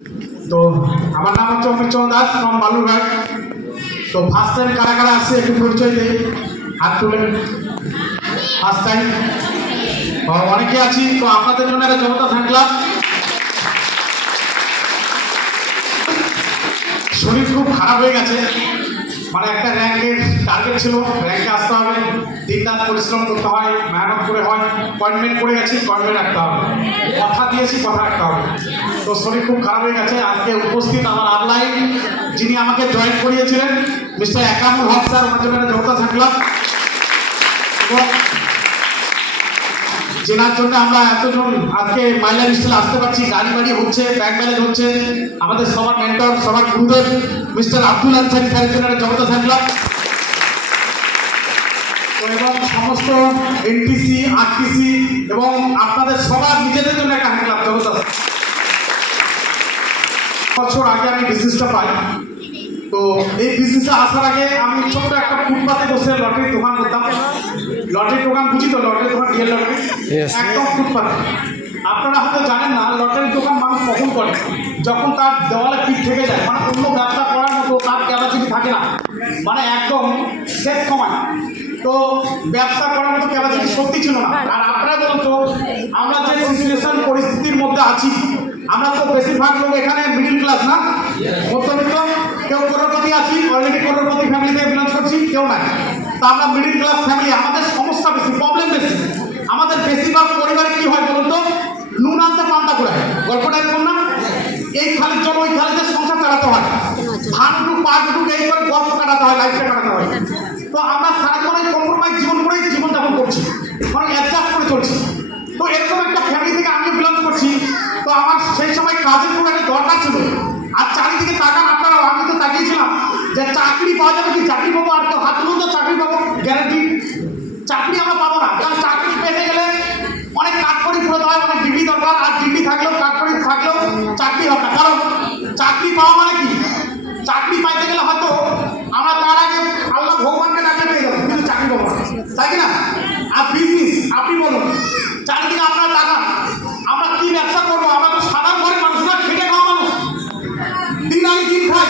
তো আমার নাম হচ্ছে অমিত চন্দ্র দাস ফ্রম বালুরঘাট। তো ফার্স্ট টাইম কারা কারা আসছে একটু পরিচয় দেই, হাত তুলেন। ফার্স্ট টাইম অনেকে আছি, তো আপনাদের জন্য একটা জনতা ফ্যান ক্লাব। শরীর খুব খারাপ হয়ে গেছে, মানে একটা র্যাঙ্কের টার্গেট ছিল, র্যাঙ্কে আসতে হবে, দিন রাত পরিশ্রম করতে হয়, মেহনত করে হয়, কমিটমেন্ট করে গেছি, কমিটমেন্ট রাখতে হবে, কথা দিয়েছি কথা রাখতে হবে। তো শরীর খুব খারাপ হয়ে গেছে। আজকে উপস্থিত আমার আপলাইন যিনি আমাকে জয়েন করিয়েছিলেন মিস্টার একামুল হক স্যার, ওনার জন্য জনতা থাকলাম। এবং জেনার জন্য আমরা এতজন আজকে মাইলার স্টিলে আসতে পারছি, গাড়ি বাড়ি হচ্ছে, ব্যাংক ব্যালেন্স হচ্ছে, আমাদের সবার মেন্টর সবার গুরুদেব মিস্টার আব্দুল আনসারি স্যারের জন্য জনতা থাকলাম। এবং সমস্ত এনটিসি আরটিসি এবং আপনাদের সবার নিজেদের জন্য একটা হ্যান্ড ক্লাব জনতা। বছর আগে আমি বিজনেসটা পাই, তো এই বিজনেসে আসার আগে আমি ছোট্ট একটা ফুটপাতে বসে লটারির দোকান করতাম। লটারির দোকান বুঝি তো, লটারির দোকান রিয়েল লটারি, একদম ফুটপাতে। আপনারা হয়তো জানেন না লটারির দোকান মানুষ কখন করে, যখন তার দেওয়ালে পিঠ থেকে যায়, মানে অন্য ব্যবসা করার মতো তার ক্যাপাসিটি থাকে না, মানে একদম শেষ সময়। তো ব্যবসা করার মতো ক্যাপাসিটি সত্যি ছিল না। আর আপনারা বলুন তো, আমরা যে সিচুয়েশন পরিস্থিতির মধ্যে আছি, আমরা তো বেশিরভাগ লোক এখানে মিডিল ক্লাস না, মধ্যবিত্ত, কেউ করোড়পতি আছি, অলরেডি করোড়পতি ফ্যামিলি থেকে বিলং করছি, কেউ নাই। তা আমরা মিডিল ক্লাস ফ্যামিলি, আমাদের সমস্যা বেশি, প্রবলেম বেশি। আমাদের বেশিরভাগ পরিবারে কি হয় বলুন তো, নুন আনতে পান্তা করে, গল্পটা এরকম না? এই খালির জন্য ওই খালিতে সংসার চালাতে হয়, ধান টুক পা টুক এই করে গল্প কাটাতে হয়, লাইফটা কাটাতে হয়। তো আমরা সারাক্ষণ কম্প্রোমাইজ জীবন করেই জীবনযাপন করছি, মানে অ্যাডজাস্ট করে চলছি। তো এরকম একটা ফ্যামিলি থেকে আমি বিলং করছি। তো আমার সেই সময় কাজের খুব একটা দরকার ছিল। আর চারিদিকে তাকান আপনারা, আমি তো তাকিয়েছিলাম যে চাকরি পাওয়া যাবে কি, চাকরি পাবো, আর কেউ হাত তুলুন তো চাকরি পাবো, গ্যারান্টি চাকরি আমরা পাবো না। কারণ চাকরি পেতে গেলে অনেক কাঠখড়ি পুরোতে হয়, অনেক ডিগ্রি দরকার, আর ডিগ্রি থাকলেও কাঠখড়ি থাকলেও চাকরি হবে না। কারণ চাকরি পাওয়া মানে কি, চাকরি পাইতে গেলে হয়তো আমরা তার আগে আল্লাহ ভগবানকে ডাকলে পেয়ে যাবো, কিন্তু চাকরি পাবো না, তাই কিনা? আর বিজনেস আপনি বলুন, চারিদিকে আপনার টাকা, আমরা কি ব্যবসা করবো? আমরা তো সাধারণ ঘরের মানুষ না, খেটে খাওয়া মানুষ, দিন আগে দিন খাই।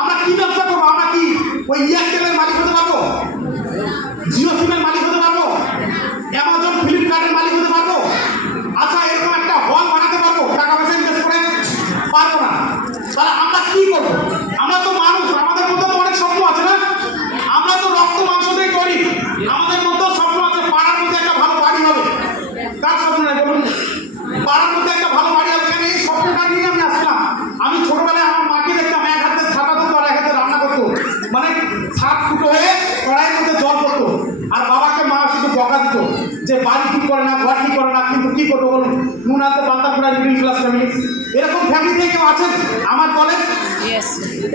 আমরা কি ব্যবসা করবো? আমরা কি ওই এয়ারটেলের মালিক হতে পারবো, জিও সিমের মালিক হতে পারবো, অ্যামাজন ফ্লিপকার্টের মালিক হতে পারবো? আচ্ছা, এরকম একটা হল বানাতে পারবো টাকা পয়সা ইনভেস্ট করে? পারবো না। তাহলে আমরা কি করবো? আমরা তো মানুষ, আমাদের মধ্যে তো অনেক স্বপ্ন আছে না? আমরা তো রক্ত মাংস দিয়ে করি, আমাদের মধ্যে স্বপ্ন আছে, পাড়ার মধ্যে একটা ভালো বাড়ি হবে। কার স্বপ্ন নেই বলুন? পাড়ার মধ্যে একটা ভালো বাড়ি হবে। কেন এই স্বপ্নটা নিয়ে আমি আসলাম? আমি ছোটবেলায় আমার মাকে দেখতাম এক হাতে ছাতা ধরতো আর এক হাতে রান্না করতো, মানে ছাদ ফুটো হয়ে কড়াইয়ের মধ্যে জল পড়তো, আর বাবাকে মা শুধু বকা দিত যে বাড়ি ঠিক করে না, ঘর ঠিক করে না। কিন্তু কি করতো বলুন? নুন আনতে পান্তা ফুরায় মিডিল ক্লাস ফ্যামিলি। এরকম ফ্যামিলি থেকে কেউ আছেন আমার বলেন?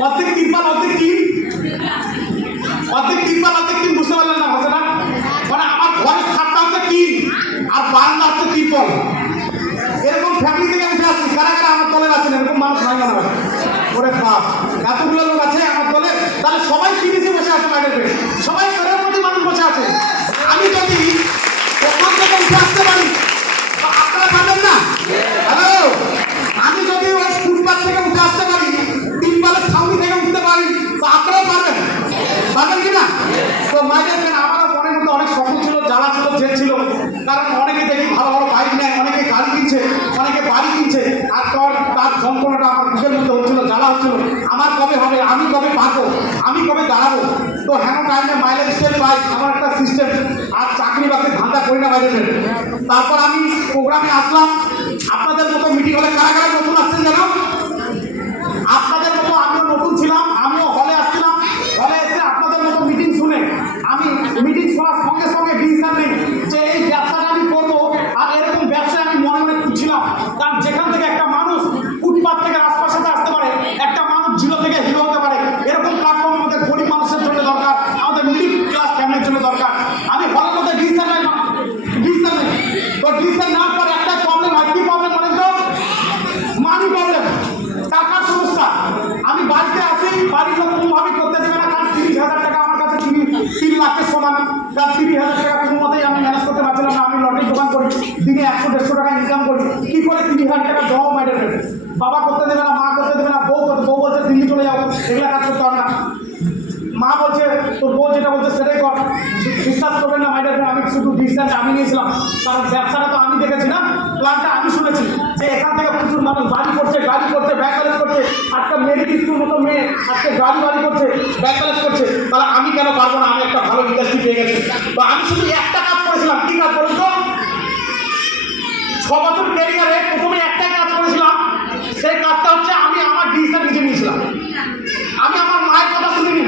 অর্ধেক তিরপাল অর্ধেক টিম, অর্ধেক তিরপাল অর্ধেক টিম, বুঝতে পারলেন না ভাষাটা? মানে আমার ঘরের ছাদটা হচ্ছে টিম আর বারান্দা হচ্ছে তিরপল। এরকম ফ্যামিলি থেকে উঠে আসছি। কারা কারা আমার দলের আছেন? এরকম মানুষ নাই মনে হয়? ওরে বাপ, এতগুলো লোক আছে আমার দলে, তাহলে সবাই সিরিজে বসে আছে, বাইরে সবাই করোড়পতি মানুষ বসে আছে। আমি যদি ওখান থেকে উঠে আসতে পারি, তো আপনারা পারবেন না? হ্যালো, আমি যদি ওই ফুটপাথ থেকে উঠে আসতে পারি, তিনবারের ছাউনি থেকে উঠতে পারি, তো আপনারাও পারবেন, পারবেন কিনা? তো মাইদের ফ্রেন্ড, আমারও মনের মধ্যে অনেক স্বপ্ন ছিল, জ্বালা ছিল, জেদ ছিল। কারণ অনেকে দেখি ভালো ভালো বাইক নেয়, অনেকে গাড়ি কিনছে, অনেকে বাড়ি কিনছে, আর তার যন্ত্রণাটা আমার বুকের মধ্যে হচ্ছিল, জ্বালা হচ্ছিল, আমার কবে হবে, আমি কবে পারবো, আমি কবে দাঁড়াবো। তো হ্যাঁ টাইমে মাইলেজ স্টেল পাই, আমার একটা সিস্টেম, আর চাকরি বাকরি ধান্দা করি না বাইরে। তারপর আমি প্রোগ্রামে আসলাম, আপনাদের মতো মিটিং হলে কারা কারা নতুন আসছেন যেন? আপনাদের মতো আমিও নতুন ছিলাম, আমিও হলে আসছিলাম। হলে এসে আপনাদের মতো মিটিং শুনে আমি মিটিং শোনার সঙ্গে সঙ্গে ডিসিশন নিই যে এই ব্যবসাটা আমি করবো। আর এরকম ব্যবসায় আমি মনে মনে খুঁজছিলাম, কারণ যেখান থেকে একটা মানুষ ফুটপাথ থেকে আশপাশে আসতে পারে, একটা মানুষ জিরো থেকে হিরো হতে পারে, এরকম প্ল্যাটফর্ম আমাদের গরিব মানুষের জন্য দরকার, আমাদের মিডিল ক্লাস ফ্যামিলির জন্য দরকার। আমি হলের মধ্যে ডিসিশন নেই, তো ডিসিশন নেওয়ার পর একটা প্রবলেম হয়। কি প্রবলেম বলেন তো? মানি প্রবলেম, টাকার সমস্যা। আমি বাড়িতে আসি, বাড়ির লোক কোনোভাবে করতে দেবে না, কারণ 30,000 টাকা আমার কাছে 3 লাখের সমান। কারণ 30,000 টাকা কোনো মতেই আমি ম্যানেজ করতে পারছিলাম না। আমি লটারি দোকান করি, দিনে 100-150 টাকা ইনকাম করি, কি করে 30,000 টাকা জমা বাইরে ফেলে? বাবা করতে দেবে না, চলে যাও, এগুলো কাজ করতে হবে না। মা বলছে তোর বউ যেটা বলছে সেটাই কর। বিশ্বাস করবেন না মাইডার, আমি শুধু ডিসিশনটা আমি নিয়েছিলাম, কারণ ব্যবসাটা তো আমি দেখেছি না, প্ল্যানটা আমি শুনেছি যে এখান থেকে প্রচুর মানুষ বাড়ি করছে, ব্যাংক ব্যালেন্স করছে, একটা মেয়ে স্কুল মতো মেয়ে আজকে গাড়ি করছে, ব্যাংক ব্যালেন্স করছে, তাহলে আমি কেন পারবো না? আমি একটা ভালো ইন্ডাস্ট্রি পেয়ে গেছি। তো আমি শুধু একটা কাজ করেছিলাম, কি কাজ বলুন তো? 6 বছর ক্যারিয়ারে প্রথমে একটাই কাজ করেছিলাম, সেই কাজটা হচ্ছে আমি আমার ডিসিশন নিজে নিয়েছিলাম। আমি আমার মায়ের কথা শুনিনি,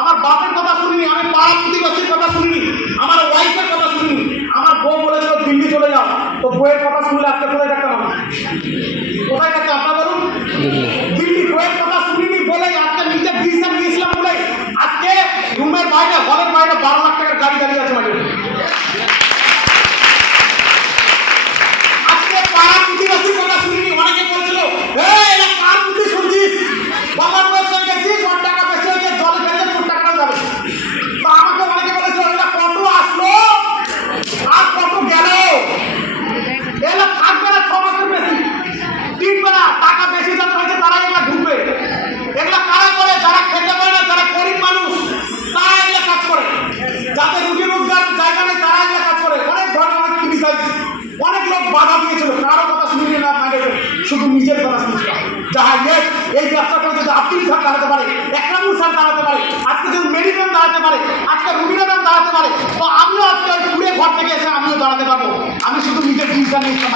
আমার বাপের কথা শুনিনি, আমি পাড়া প্রতিবেশীর কথা শুনিনি, আমার ওয়াইফের কথা শুনিনি। আমার বউ বলেছিল দিল্লি চলে যাও, তো বইয়ের কথা শুনলে আজকে কোথায় থাকতাম আমি? কোথায় থাকতাম আপনার বলুন? দিল্লি। বইয়ের কথা শুনিনি বলেই আজকে নিজের ডিসিশন নিয়েছিলাম বলে আজকে রুমের বাইরে, হলের বাইরে 12 লাখ টাকার গাড়ি দাঁড়িয়ে আছে মানে। আজকে পাড়া প্রতিবেশীর কথা শুনিনি। অনেকে বলছিল এরা কার বুদ্ধি শুনছিস, বাবার বয়স হয়ে গেছিস, ওর টাকা বেশি হয়ে গেছে, জলে ফেললে তোর টাকাটা যাবে। তো আমাকে অনেকে বলেছিল এরা কত আসলো আর কত গেল, এরা থাকবে না 6 মাসের বেশি, টিকবে না। টাকা বেশি যাদের হয়েছে তারা এগুলা ঢুকবে। এগুলা কারা করে? যারা খেতে পারে না, যারা গরিব মানুষ, তারা এগুলা কাজ করে। যাদের রুটি রোজগার জায়গা নেই তারা এগুলা কাজ করে। অনেক ধরনের অনেক ক্রিটিসাইজ, অনেক লোক বাধা দিয়েছিল, কারো কথা শুনিনি না মাইন্ডে, শুধু নিজের কথা শুনছিলাম। যাহা এই ব্যবসা করে যদি আব্দুল স্যার দাঁড়াতে পারে, একরামুল স্যার দাঁড়াতে পারে, আজকে যদি মেরি ম্যাম দাঁড়াতে পারে, আজকে রুবিনা ম্যাম দাঁড়াতে পারে, তো আমিও আজকে ওই পুরে ঘর থেকে এসে আমিও দাঁড়াতে পারবো। আমি শুধু নিজের ডিসিশন নিয়েছিলাম।